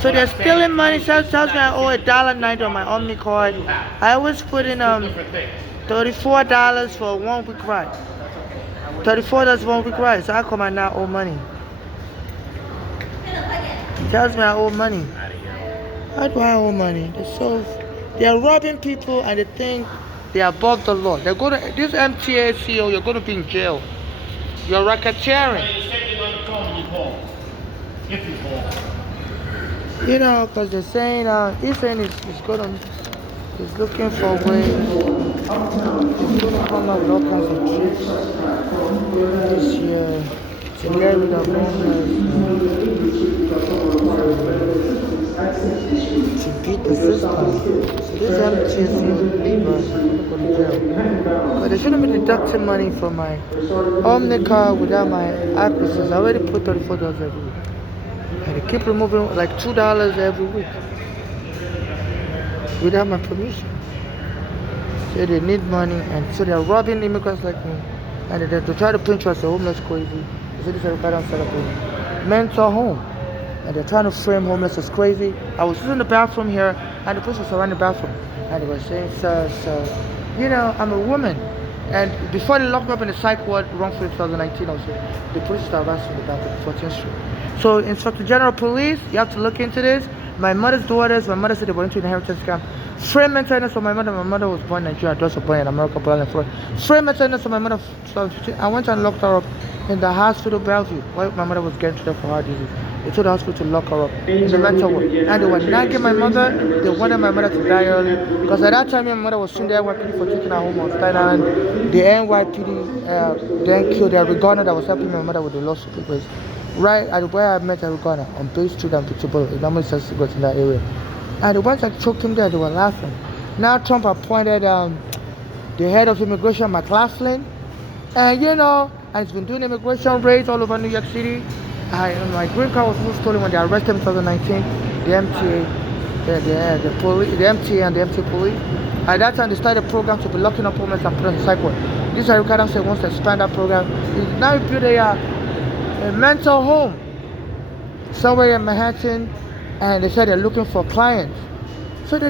So they're stealing money. So tells me I owe $1.90 on my Omni card. I always put in $34 for 1 week ride. $34 1 week ride. So I come I now owe money. He tells me I owe money. How do I owe money? They're robbing people and they think they're above the law. They're going to this MTA CEO. You're going to be in jail. You're racketeering. You know, because they're saying he's saying he's looking for ways. He's going to come up with all kinds of tricks this year to get rid of to beat the system. So this MTSC leavers going to go to jail. But they shouldn't be deducting money from my Omni card without my accuracies. I already put $34 every week. And they keep removing like $2 every week without my permission. So they need money, and so they're robbing immigrants like me. And they try to pinch us, the homeless crazy. So this is a set up a mental home. And they're trying to frame homeless as crazy. I was in the bathroom here, and the police was around the bathroom. And they were saying, sir, you know, I'm a woman. And before they locked me up in the psych ward, wrongfully 2019 also, the police started arresting me back at 14th Street. So, Inspector General Police, you have to look into this. My mother's daughters, my mother said they were into inheritance scam. Frame maintenance for my mother. My mother was born in Nigeria, address was born in America, born in Florida. Frame maintenance for my mother 2015. I went and locked her up in the hospital, Bellevue, while my mother was getting treated for heart disease. They told the hospital to lock her up in the mental ward. And they were nagging my mother. They wanted my mother to die early. Because at that time, my mother was suing the NYPD for taking her home on Staten Island. The NYPD then killed the Regana that was helping my mother with the lawsuit papers. Right at where I met Regana, on Bay Street and Pittsburgh. It normally sells cigarettes in that area. And they went and choked him there. They were laughing. Now Trump appointed the head of immigration, McLaughlin. And you know, and he's been doing immigration raids all over New York City. My green card was stolen when they arrested him in 2019. The MTA, the police, the MTA and the MTA police. At that time, they started a program to be locking up homeless and putting in psych ward. This is Ricardo said wants to expand that program. Now he built a mental home somewhere in Manhattan, and they said they're looking for clients. So they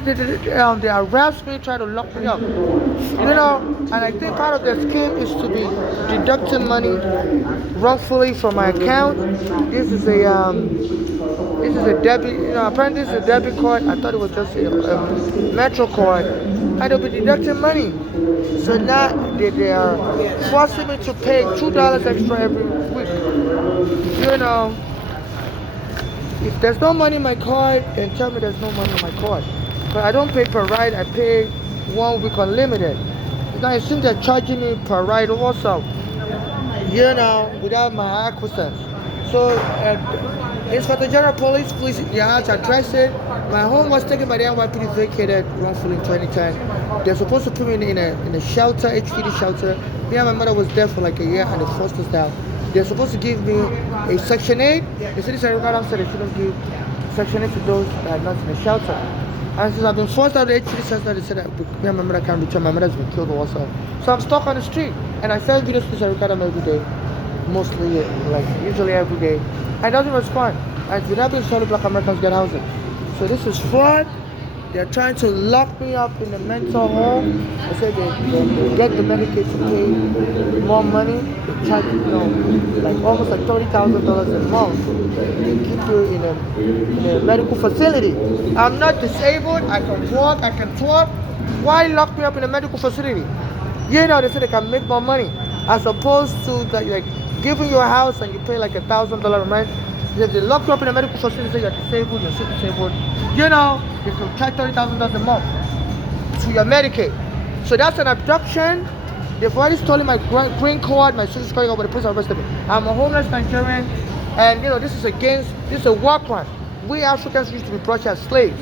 arrest me, try to lock me up. You know, and I think part of their scheme is to be deducting money wrongfully from my account. This is a debit, you know, apparently this is a debit card. I thought it was just a Metro card. And they'll be deducting money. So now they are forcing me to pay $2 extra every week. You know, if there's no money in my card, then tell me there's no money in my card. But I don't pay per ride, I pay 1 week unlimited. Now it seems they're charging me per ride also, you know, without my acquiescence. So, Inspector General Police, please, you have to address it. My home was taken by the NYPD, vacated wrongfully in 2010. They're supposed to put me in a shelter, HPD shelter. Me and my mother was there for like a year, and they forced us down. They're supposed to give me a Section 8. The city secretary said they shouldn't give Section 8 to those that are not in a shelter. And since I've been forced out of the HPD center, they said that me and my mother can't return. My mother's been killed also. So I'm stuck on the street. And I send videos to Sarikadam every day. Mostly, like, usually every day. And it doesn't respond. And without being solid, Black Americans get housing. So this is fraud. They're trying to lock me up in a mental home. They say they get the Medicaid to pay more money. They charge, you know, like almost like $30,000 a month. They keep you in a medical facility. I'm not disabled. I can walk. I can talk. Why lock me up in a medical facility? You know, they say they can make more money as opposed to like giving you a house and you pay like $1,000 rent. If they lock you up in a medical facility, say you're disabled, you're sick disabled, you know, you can charge $30,000 a month to your Medicaid. So that's an abduction. They've already stolen my green card, my social security card, but the police arrested me. I'm a homeless Nigerian, and you know, this is a war crime. We Africans used to be brought here as slaves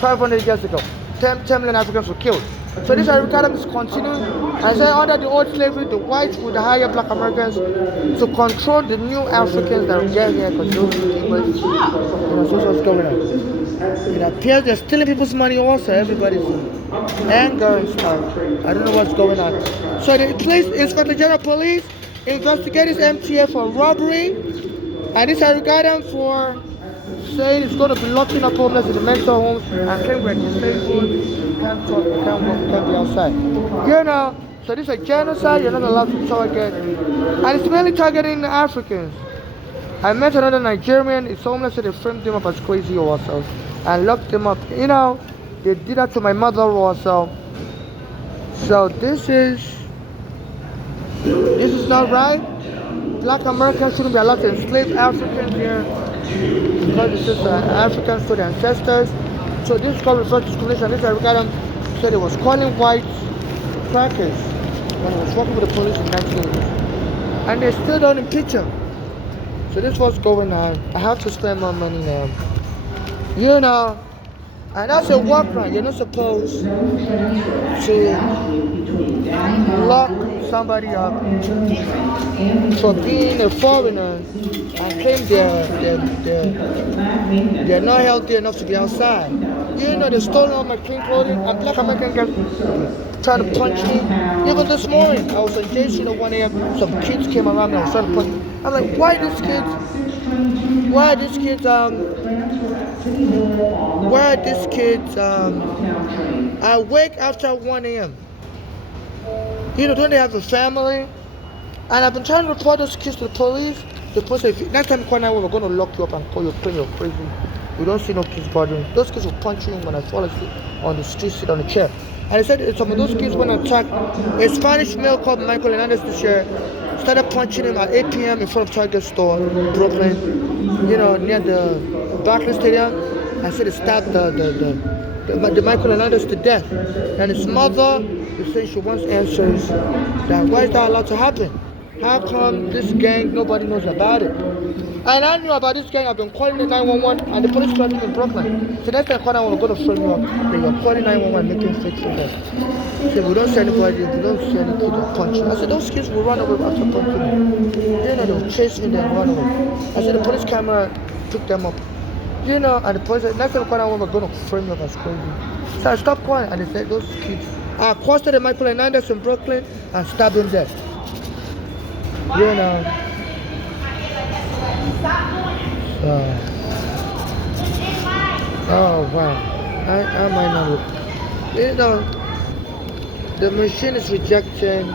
500 years ago. 10 million Africans were killed. So this Ricardo is continuing. I said under the old slavery, the whites would hire Black Americans to control the new Africans that get here because they don't speak English. You know, so what's going on. It appears they're stealing people's money also. Everybody's in anger and stuff. I don't know what's going on. So the police, Inspector General Police, investigated MTA for robbery, and this Ricardo for saying it's going to be locking up homeless in the mental homes and claim we're disabled, can't talk, can't walk, can't be outside. You know, so this is a genocide, you're not allowed to target. And it's mainly targeting the Africans. I met another Nigerian, he's homeless, so they framed him up as crazy also and locked him up. You know, they did that to my mother also. So this is not right. Black Americans shouldn't be allowed to enslave Africans here because this is Africans to their ancestors. So this is called reverse discrimination. This Ricardo said it was calling whites crackers when he was working with the police in 1980s. And they still don't impeach him. So this is what's going on. I have to spend more money now. You know, and that's a war crime. You're not supposed to lock somebody up for being a foreigner and claim they're not healthy enough to be outside. You know, they stole all my clean clothing, and Black American guys trying to punch me. Even this morning, I was on J Street at 1 a.m. Some kids came around me, I was trying to punch me. I'm like, why are these kids awake after 1 a.m.? You know, don't they have a family? And I've been trying to report those kids to the police. The police say, next time you call 911, we're going to lock you up and call you claim you're crazy. We don't see no kids bothering. Those kids will punch you when I fall asleep on the street, sit on the chair. And I said some of those kids went and attacked a Spanish male called Michael Hernandez this year. Started punching him at 8 p.m. in front of Target store, Brooklyn, you know, near the Barclays Stadium. I said he stabbed the Michael Hernandez to death. And his mother is saying she wants answers. That why is that allowed to happen? How come this gang, nobody knows about it? And I knew about this gang. I've been calling the 911 and the police called me in Brooklyn. So that's the call I want to go to frame you up. They were calling 911 making fake for them. They said, we don't see anybody, we don't see any kid or punch. I said, those kids will run away after punching me. You know, they'll chase me and run away. I said, the police camera picked them up. You know, and the police said, next time I call 911, we're going to frame you up as crazy. So I stopped calling and they said, those kids. I accosted the Michael Hernandez in Brooklyn and stabbed him dead. You know. Oh wow. I might not. You know, the machine is rejecting.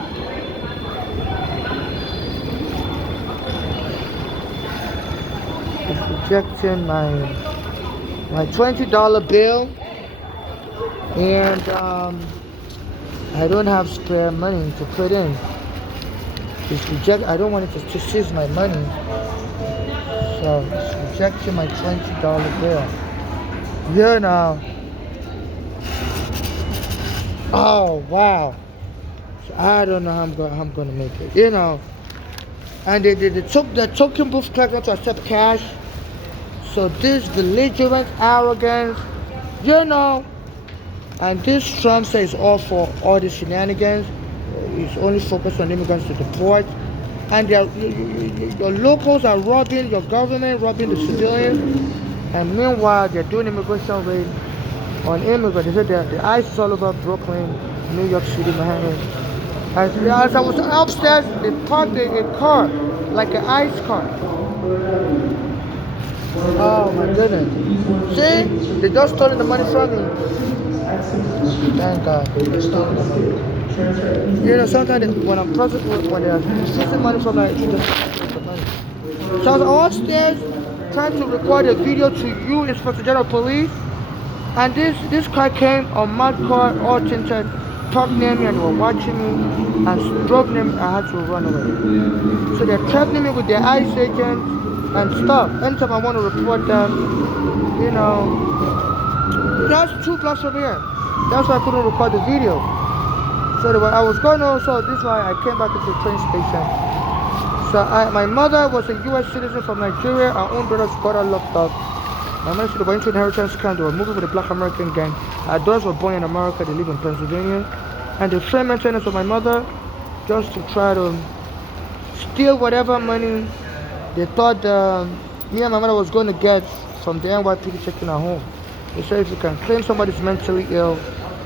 It's rejecting my $20 bill, and I don't have spare money to put in. It's reject. I don't want it to seize my money, so it's rejecting my $20 bill. You know. Oh wow. So I don't know how I'm gonna make it. You know. And they took the token booth clerk not to accept cash. So this belligerent arrogance, you know. And this Trump says all for all the shenanigans. He's only focused on immigrants to deport. And your locals are robbing your government, robbing the civilians. And meanwhile, they're doing immigration raid on immigrants. They said the ICE is all over Brooklyn, New York City, Manhattan. As I was upstairs, they parked a car, like an ICE car. Oh my goodness. See? They just stole the money from me. Thank God. They stole the money. You know, sometimes when I'm present, when they're seizing money from me, they just take the money. So I was upstairs trying to record a video to you, Inspector General Police, and this car came, a mad car, all tinted, talked near me and they were watching me and drove near me. I had to run away. So they're threatening me with their ICE agents and stuff. Anytime I want to report them, you know, just 2 blocks from here. That's why I couldn't record the video. So I was going on, so this is why I came back to the train station. So my mother was a U.S. citizen from Nigeria. Our own brother's got her locked up. My mother should have went to inheritance crime. They were moving with a Black American gang. Our daughters were born in America. They live in Pennsylvania. And they framed maintenance of my mother just to try to steal whatever money they thought me and my mother was going to get from the NYPD checking her home. They said if you can claim somebody's mentally ill,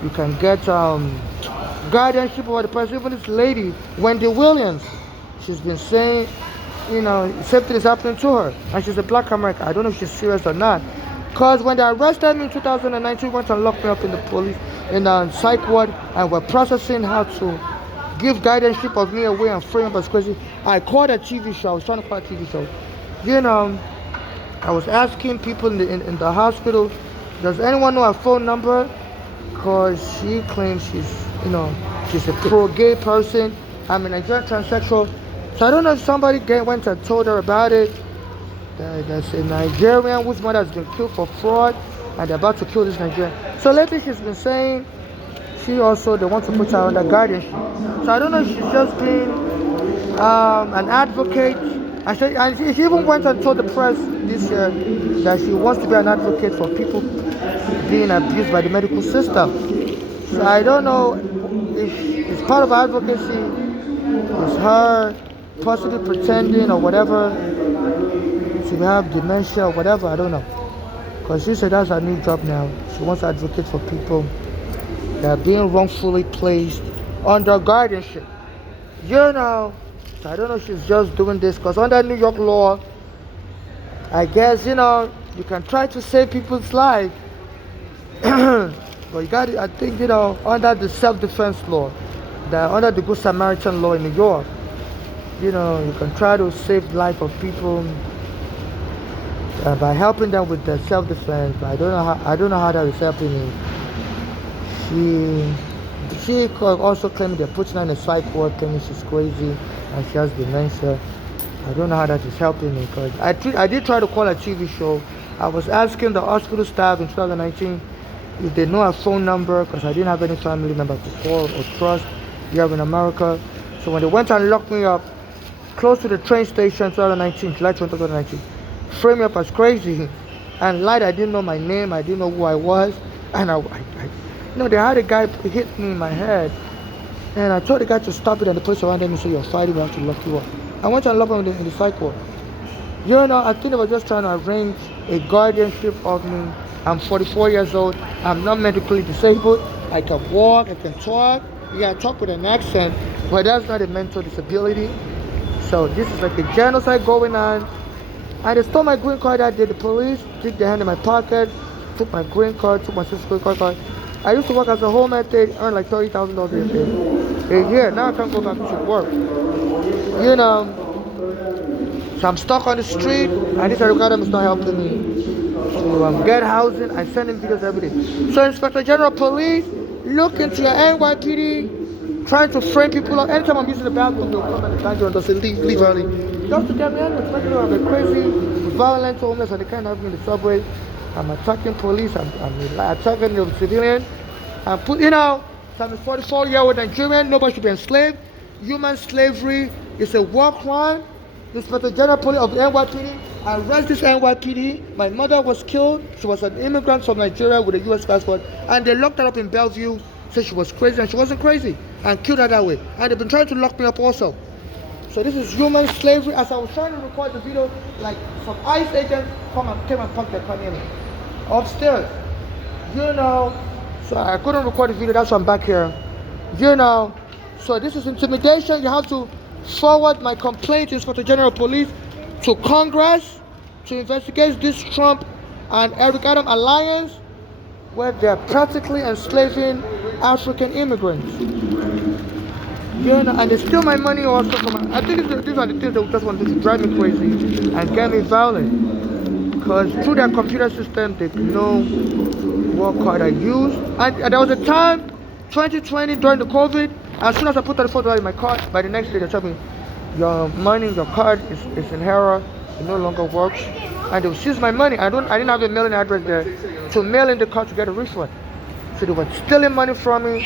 you can get guardianship over the person. Even this lady, Wendy Williams, she's been saying same thing is happening to her. And she's a black American. I don't know if she's serious or not. Because when they arrested me in 2019, went and locked me up in the police, in a psych ward, and were processing how to give guidance of me away and frame up as crazy. I called a TV show. I was trying to call a TV show. I was asking people in the hospital, does anyone know her phone number? Because she claims she's a pro-gay person. I'm a Nigerian transsexual. So I don't know if somebody went and told her about it. There's a Nigerian whose mother has been killed for fraud, and they're about to kill this Nigerian. So lately she's been saying they want to put her under guardianship. So I don't know if she's just being an advocate. And she even went and told the press this year that she wants to be an advocate for people being abused by the medical system. So I don't know if it's part of advocacy, it's her possibly pretending or whatever to have dementia or whatever, I don't know. Because she said that's her new job now. She wants to advocate for people that are being wrongfully placed under guardianship. So I don't know if she's just doing this because under New York law, I guess, you can try to save people's lives. But you got it, I think, under the self-defense law, under the Good Samaritan law in New York, you can try to save the life of people by helping them with their self-defense. But I don't know how that is helping me. She also claimed they're putting her in a psych ward, claiming she's crazy and she has dementia. I don't know how that is helping me because I did try to call a TV show. I was asking the hospital staff in 2019 if they know her phone number because I didn't have any family member to call or trust here in America. So when they went and locked me up close to the train station 2019, July 2019, framed me up as crazy and lied. I didn't know my name, I didn't know who I was, and they had a guy hit me in my head, and I told the guy to stop it, and the police surrounded me, so you're fighting, we have to lock you up. I went and locked him in the psych ward. I think they were just trying to arrange a guardianship of me. I'm 44 years old, I'm not medically disabled, I can walk, I can talk, I talk with an accent, but that's not a mental disability. So this is like a genocide going on. And they stole my green card that day. The police took their hand in my pocket, took my green card, took my sister's green card. I used to work as a home health aide, earn like $30,000 a year. Now I can't go back to work. So I'm stuck on the street, and this algorithm is not helping me to get housing. I send in videos every day. So Inspector General Police, look into your NYPD, trying to frame people up. Anytime I'm using the bathroom, they'll come at the back door and they'll say, leave early. Just to get me angry, especially when I'm crazy, violent, homeless, and they can't have me in the subway. I'm attacking police, I'm attacking the civilian. So I'm a 44-year-old Nigerian, nobody should be enslaved. Human slavery is a war crime. The Inspector General Police of the NYPD, arrest this NYPD. My mother was killed. She was an immigrant from Nigeria with a US passport, and they locked her up in Bellevue, said she was crazy, and she wasn't crazy, and killed her that way. And they've been trying to lock me up also. So this is human slavery. As I was trying to record the video, like some ICE agents came and parked their car near me upstairs. So I couldn't record the video, that's why I'm back here. So this is intimidation. You have to forward my complaint to Inspector General Police to Congress to investigate this Trump and Eric Adams alliance where they're practically enslaving African immigrants. And they steal my money also from I think these are the things that just want to drive me crazy and get me violent. Because through their computer system, they know what card I use. And there was a time, 2020, during the COVID, as soon as I put that photo in my card, by the next day they told me, your money, your card is in error, it no longer works. And they would seize my money. I didn't have a mailing address there to mail in the card to get a refund. So they were stealing money from me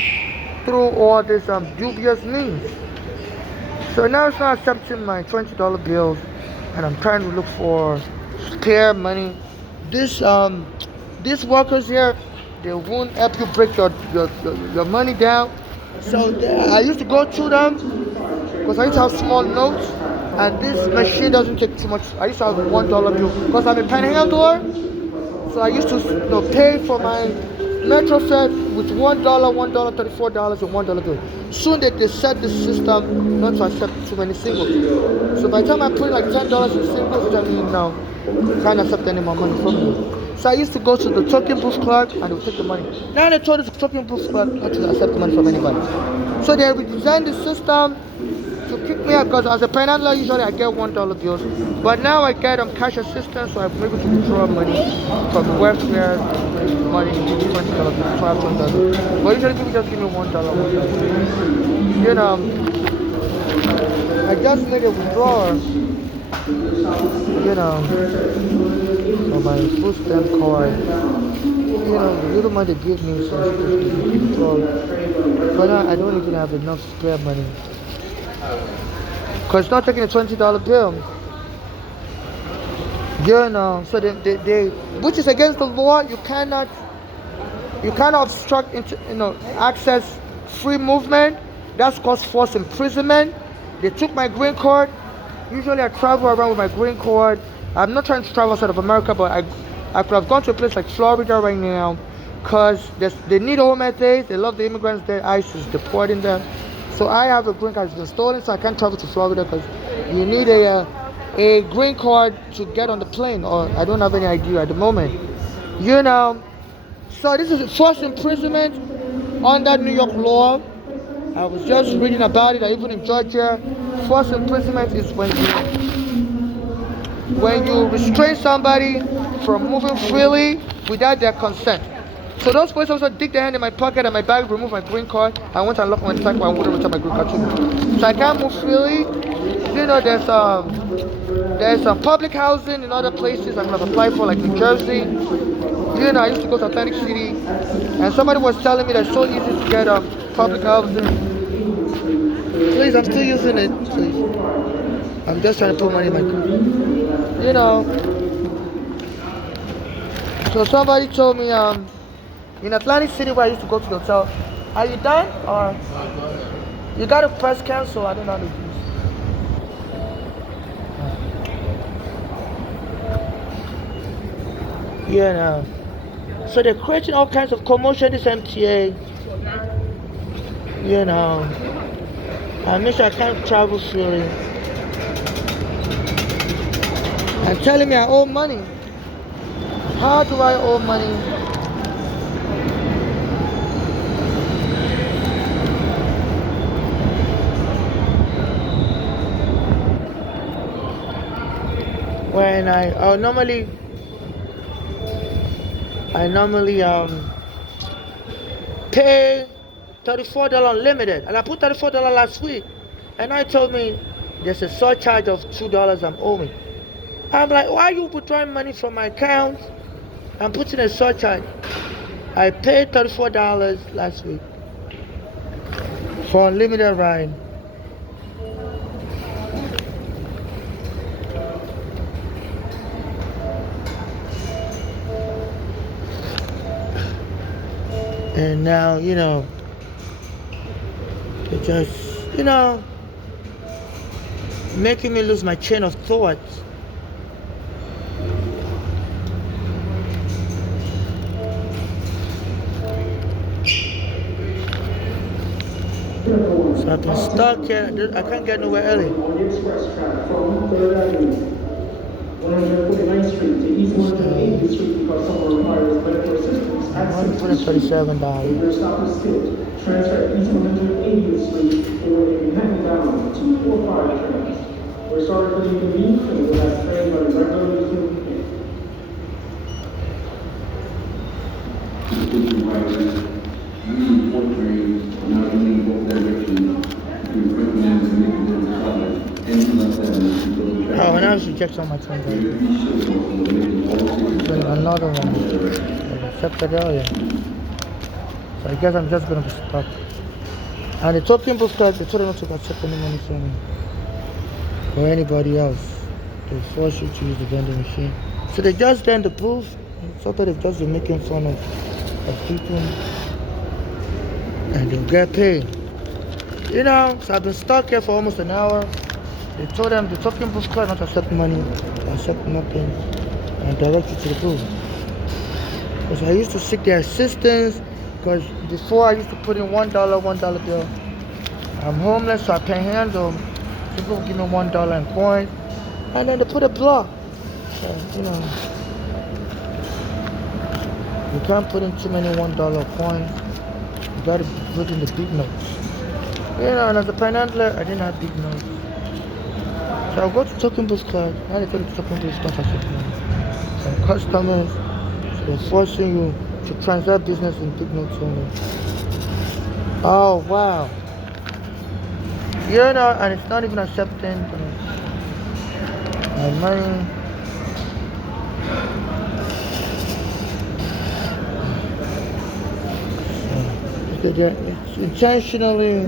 through all these dubious means. So now it's not accepting my $20 bills, and I'm trying to look for spare money. These workers here, they won't help you break your money down. So I used to go through them because I used to have small notes, and this machine doesn't take too much. I used to have $1 bill because I'm a panhandler. So I used to pay for my MetroFed with $1, $1, $34, and $1. Soon they set the system not to accept too many singles. So by the time I put in like $10 in singles, which I mean now, can't accept any more money from you. So I used to go to the token booth clerk and they would take the money. Now they told the token booth clerk not to accept money from anybody. So they redesigned the system to kick me out because as a panhandler usually I get $1 bills. But now I get cash assistance, so I'm able to withdraw money from the welfare, money into $20, $12. But usually people just give me $1. You know, I just made a withdrawal. You know, for my food stamp card. You know, the little money they give me so but now I don't even have enough spare money. Cause it's not taking a $20 bill. You know, so they which is against the law. You cannot obstruct access free movement. That's called forced imprisonment. They took my green card. Usually I travel around with my green card. I'm not trying to travel outside of America, but I could have gone to a place like Florida right now because they need home essays. They love the immigrants there. ICE is deporting them. So I have a green card that's been stolen, so I can't travel to Florida because you need a green card to get on the plane, or I don't have any idea at the moment. You know, so this is forced imprisonment under New York law. I was just reading about it. Even in Georgia, forced imprisonment is when you restrain somebody from moving freely without their consent. So those police officers dig their hand in my pocket and my bag, remove my green card. I went and locked my tank, but I wouldn't return my green card to me. So I can't move freely. You know, there's some public housing in other places I could have applied for, like New Jersey. You know, I used to go to Atlantic City, and somebody was telling me that it's so easy to get public housing. Please, I'm still using it. Please, I'm just trying to put money in my car. You know. So somebody told me in Atlantic City where I used to go to the hotel, are you done or you gotta press cancel? I don't know how to do this. Yeah, no. So they're creating all kinds of commotion, this MTA. You know, I miss I can't travel freely. And telling me I owe money. How do I owe money? When I normally pay $34 unlimited, and I put $34 last week, and I told me there's a surcharge of $2 I'm owing. I'm like, why are you withdrawing money from my account and putting a surcharge? I paid $34 last week for unlimited ride. And now, you know, it just, you know, making me lose my chain of thought. So I've been stuck here. I can't get nowhere early. 149th Street to East 180th Street because someone requires medical assistance. $137. Your stop is still. Transfer East 180th Street or Manhattan bound 245 trains. We're sorry for the inconvenience and we'll have trains on regularly soon. Oh, and I should check on my phone. Another one. Accepted earlier. So I guess I'm just gonna be stuck. And the token booth card, they told them not to accept any money from me or anybody else. They force you to use the vending machine. So they just done the booth. So that they've just been making fun of people, and they'll get paid. You know, so I've been stuck here for almost an hour. They told them the token booth card not to accept money, accept nothing, and direct you to the booth. Because I used to seek their assistance. Because before I used to put in $1 bill. I'm homeless, so I panhandle. People give me $1 in coins, and then they put a block. So, you can't put in too many $1 coins. You gotta put in the big notes. And as a panhandler, I didn't have big notes. So I go to token booth class. I had to go to token booth class. I said, some customers, so they're forcing you to transact business in big notes only. Oh wow. And it's not even accepting my money. It's intentionally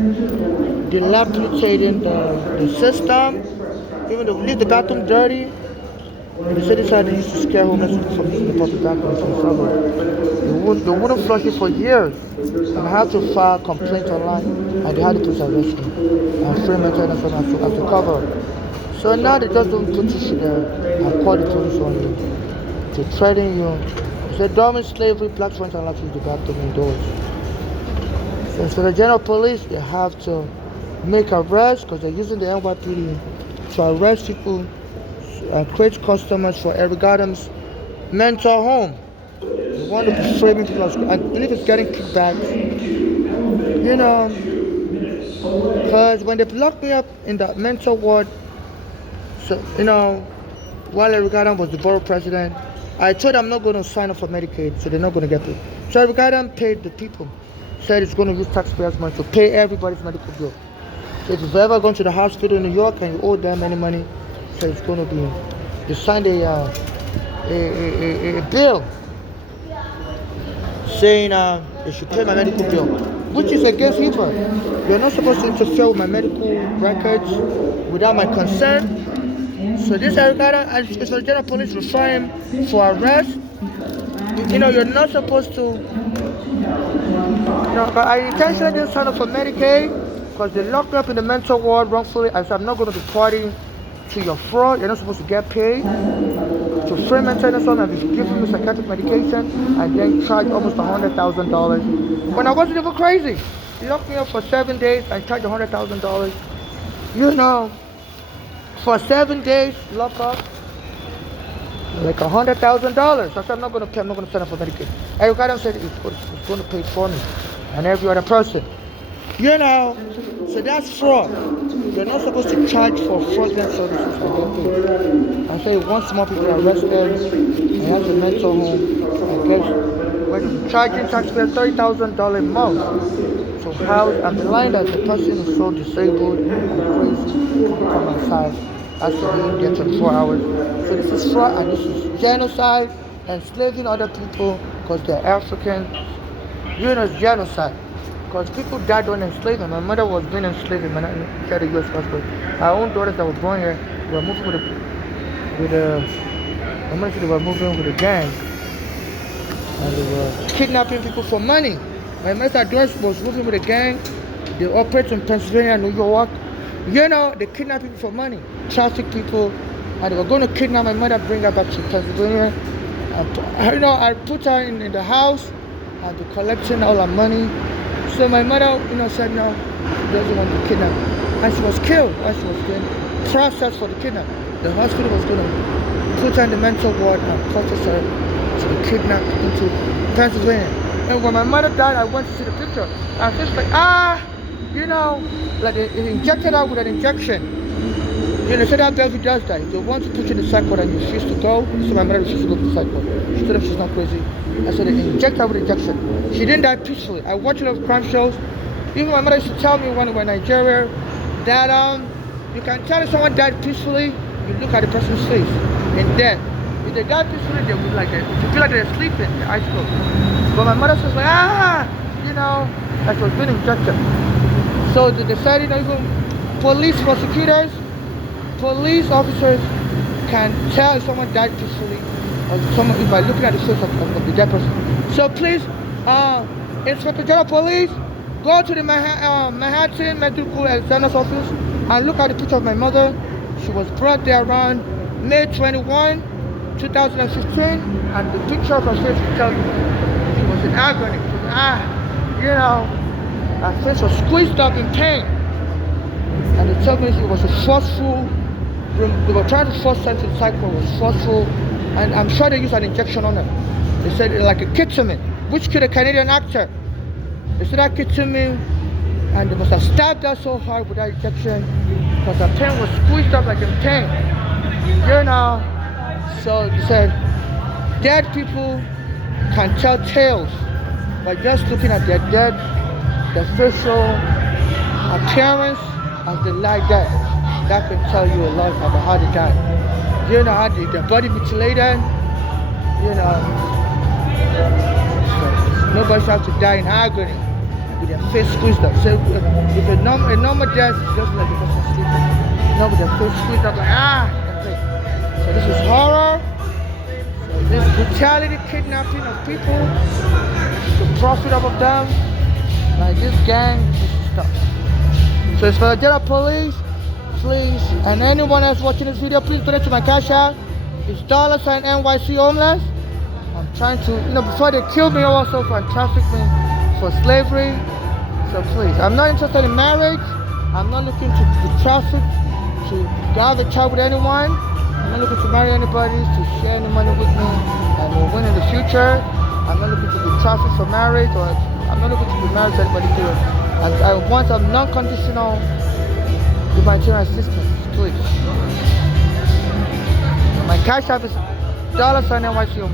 dilapidating the system. Even though we leave the bathroom dirty, and the city side used to scare homeless people from using the public bathrooms in the suburbs. They wouldn't flush it for years. And I had to file complaints online, and they had to arrest me. And free maintenance on as to cover. So now they just don't put you shit there and call the police on you. To threaten you. They say during slavery, blacks weren't allowed to use the bathroom indoors. So for the general police, they have to make arrests because they're using the NYPD to arrest people and create customers for Eric Adams' mental home. They want to be framing people. I believe it's getting kickbacks. Because when they locked me up in the mental ward, so while Eric Adams was the borough president, I told them I'm not going to sign up for Medicaid, so they're not going to get paid. So Eric Adams paid the people. Said it's going to use taxpayers' money to pay everybody's medical bill. So if you've ever gone to the hospital in New York and you owe them any money, so it's going to be, you signed a bill saying they should pay my medical bill, which is against HIPAA. You're not supposed to interfere with my medical records without my consent. So this Eric Adams, it's for the general police refer him for arrest. You're not supposed to. But I intentionally didn't sign up for Medicaid because they locked me up in the mental ward wrongfully. I said I'm not going to be party to your fraud. You're not supposed to get paid to free maintenance on and be giving me psychiatric medication and then charge almost $100,000 when I wasn't even crazy. They locked me up for 7 days and charged $100,000. For 7 days lock up. Like $100,000. I said I'm not going to pay. I'm not going to sign up for Medicaid. Eric Adams said it's going to pay for me and every other person. So that's fraud. You're not supposed to charge for fraudulent services for I say once more people are arrested and have a mental home, I guess when charging taxpayers $30,000 a month to house and the line that the person is so disabled and crazy to come outside. Has to be in there 24 hours. So this is fraud and this is genocide, enslaving other people because they're African. It's genocide. Because people died during enslavement. My mother was being enslaved when she had a U.S. passport. Our own daughters that were born here were moving they were moving with a gang. And they were kidnapping people for money. My mother's daughter was moving with a gang. They operate in Pennsylvania, New York. They kidnap people for money, traffic people, and they were going to kidnap my mother, bring her back to Pennsylvania. And, I put her in the house, and they're collecting all her money. So my mother, said no, she doesn't want to kidnap. And she was killed while she was being processed for the kidnap. The hospital was going to put her in the mental ward and process her to be kidnapped into Pennsylvania. And when my mother died, I went to see the picture. And I was just like, like they injected her with an injection. They said that baby does that. They want to put you in the psych ward and you refuse to go. So my mother refused to go to the psych ward. She told them she's not crazy. I said they inject her with injection. She didn't die peacefully. I watched a lot of crime shows. Even my mother used to tell me when we were in Nigeria that you can tell if someone died peacefully, you look at the person's face in death. If they die peacefully, they would like that. You feel like they're sleeping, their eyes closed. But my mother says like, like she was being injected. So they decided even police prosecutors, police officers can tell if someone died peacefully or someone by looking at the face of the dead person. So please, Inspector General Police, go to the Manhattan Medical Examiner's office and look at the picture of my mother. She was brought there around May 21, 2015, and the picture of her face will tell you she was in agony. She was, her face was squeezed up in pain. And they told me it was a forceful, they were trying to force her to the cycle, it was forceful, and I'm sure they used an injection on her. They said it like a ketamine, which killed a Canadian actor. They said that ketamine, and they must have stabbed her so hard with that injection, because her pain was squeezed up like a pain. So they said, dead people can tell tales by just looking at their dead, their facial appearance as they lie dead. That can tell you a lot about how they died. How their body mutilated. So nobody has to die in agony with their face squeezed up. So if a normal death is just like a person sleeping. With their face squeezed up like that's it. So this is horror. So this brutality, kidnapping of people, to profit off of them. Like this gang, this is stuff. So it's for the Jeddah Police, please, and anyone else watching this video, please donate to my cash app. It's $NYC Homeless. I'm trying to, before they killed me also for traffic me for slavery. So please, I'm not interested in marriage. I'm not looking to be trafficked, to have a child with anyone. I'm not looking to marry anybody, to share any money with me, and we'll win in the future. I'm not looking to be trafficked for marriage, or I'm not looking to be married to anybody here. I want a non-conditional humanitarian assistance, please. My cash app is $NYC.